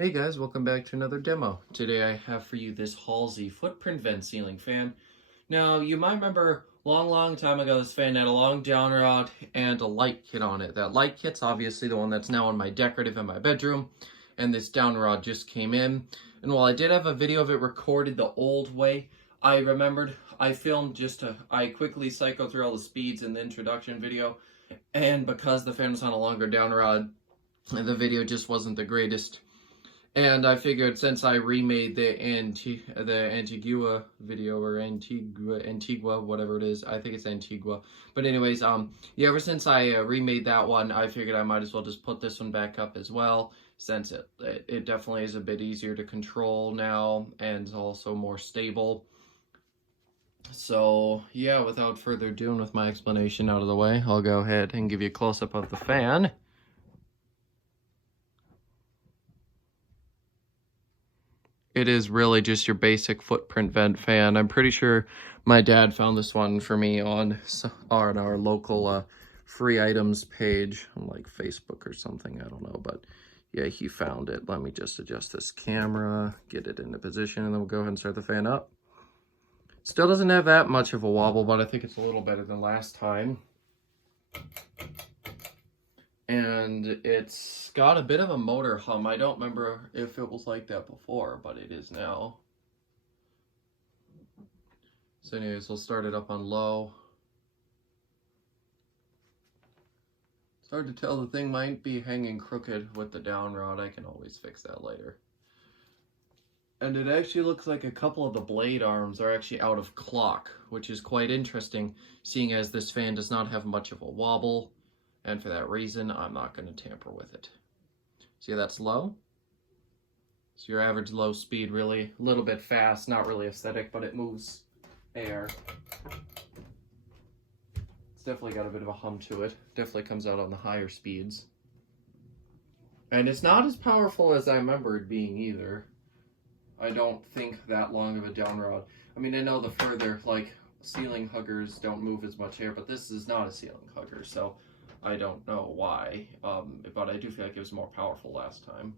Hey guys, welcome back to another demo. Today I have for you this Halsey Footprint Vent ceiling fan. Now, you might remember long time ago this fan had a long down rod and a light kit on it. That light kit's obviously the one that's now on my decorative in my bedroom, and this down rod just came in. And while I did have a video of it recorded the old way, I remembered I filmed I quickly cycled through all the speeds in the introduction video, and because the fan was on a longer down rod, the video just wasn't the greatest. And I figured since I remade the Antigua video, or Antigua, whatever it is, I think it's Antigua. But anyways, yeah, ever since I remade that one, I figured I might as well just put this one back up as well, since it definitely is a bit easier to control now and also more stable. So yeah, without further ado, and with my explanation out of the way, I'll go ahead and give you a close-up of the fan. It is really just your basic footprint vent fan. I'm pretty sure my dad found this one for me on our local free items page on like Facebook or something. I don't know, but yeah, he found it. Let me just adjust this camera, get it into position, and then we'll go ahead and start the fan up. Still doesn't have that much of a wobble, but I think it's a little better than last time. And it's got a bit of a motor hum. I don't remember if it was like that before, but it is now. So anyways, we'll start it up on low. It's hard to tell, the thing might be hanging crooked with the down rod. I can always fix that later. And it actually looks like a couple of the blade arms are actually out of clock, which is quite interesting, seeing as this fan does not have much of a wobble. And for that reason, I'm not going to tamper with it. See, that's low. So your average low speed, really a little bit fast, not really aesthetic, but it moves air. It's definitely got a bit of a hum to it. Definitely comes out on the higher speeds. And it's not as powerful as I remember it being either. I don't think that long of a down rod. I mean, I know the further, like, ceiling huggers don't move as much air, but this is not a ceiling hugger, so I don't know why, but I do feel like it was more powerful last time.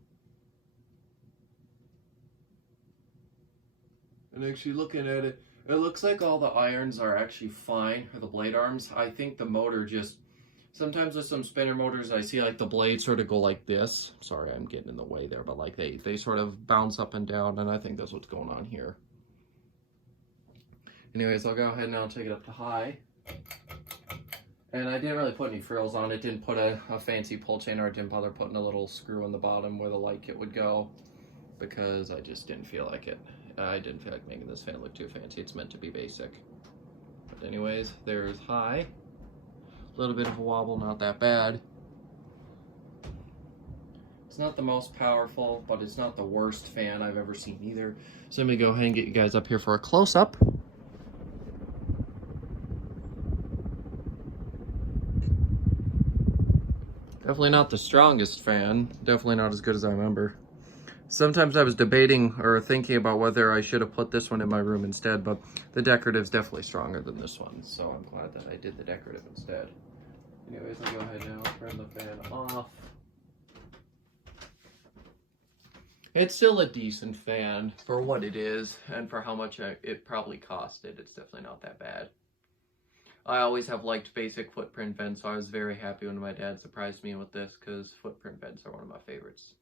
And actually looking at it, it looks like all the irons are actually fine, or the blade arms. I think the motor just, sometimes with some spinner motors, I see like the blades sort of go like this. Sorry, I'm getting in the way there, but like they sort of bounce up and down, and I think that's what's going on here. Anyways, I'll go ahead and now take it up to high. And I didn't really put any frills on it, didn't put a fancy pull chain, or I didn't bother putting a little screw in the bottom where the light kit would go, because I just didn't feel like it. I didn't feel like making this fan look too fancy. It's meant to be basic. But anyways, there's high. A little bit of a wobble, not that bad. It's not the most powerful, but it's not the worst fan I've ever seen either. So let me go ahead and get you guys up here for a close-up. Definitely not the strongest fan. Definitely not as good as I remember. Sometimes I was debating or thinking about whether I should have put this one in my room instead, but the decorative's definitely stronger than this one, so I'm glad that I did the decorative instead. Anyways, I'll go ahead now, turn the fan off. It's still a decent fan for what it is, and for how much it probably costed. It's definitely not that bad. I always have liked basic footprint vents, so I was very happy when my dad surprised me with this, because footprint vents are one of my favorites.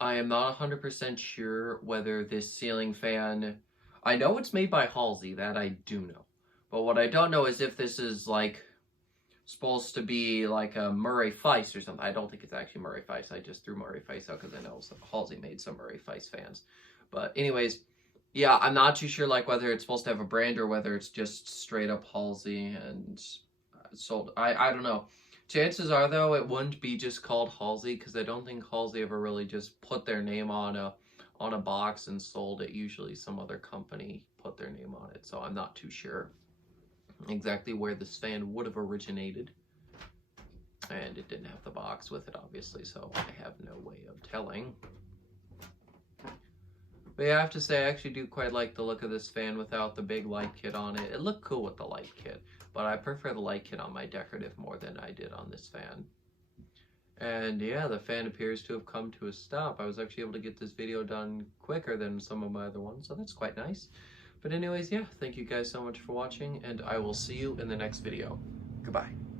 I am not 100% sure whether this ceiling fan, I know it's made by Halsey, that I do know. But what I don't know is if this is like supposed to be like a Murray Feist or something. I don't think it's actually Murray Feist. I just threw Murray Feist out because I know Halsey made some Murray Feist fans. But anyways, yeah, I'm not too sure like whether it's supposed to have a brand or whether it's just straight up Halsey and sold. I don't know. Chances are though it wouldn't be just called Halsey, because I don't think Halsey ever really just put their name on a box and sold it. Usually some other company put their name on it, so I'm not too sure exactly where this fan would have originated. And it didn't have the box with it, obviously, so I have no way of telling. But yeah, I have to say, I actually do quite like the look of this fan without the big light kit on it. It looked cool with the light kit, but I prefer the light kit on my decorative more than I did on this fan. And yeah, the fan appears to have come to a stop. I was actually able to get this video done quicker than some of my other ones, so that's quite nice. But anyways, yeah, thank you guys so much for watching, and I will see you in the next video. Goodbye.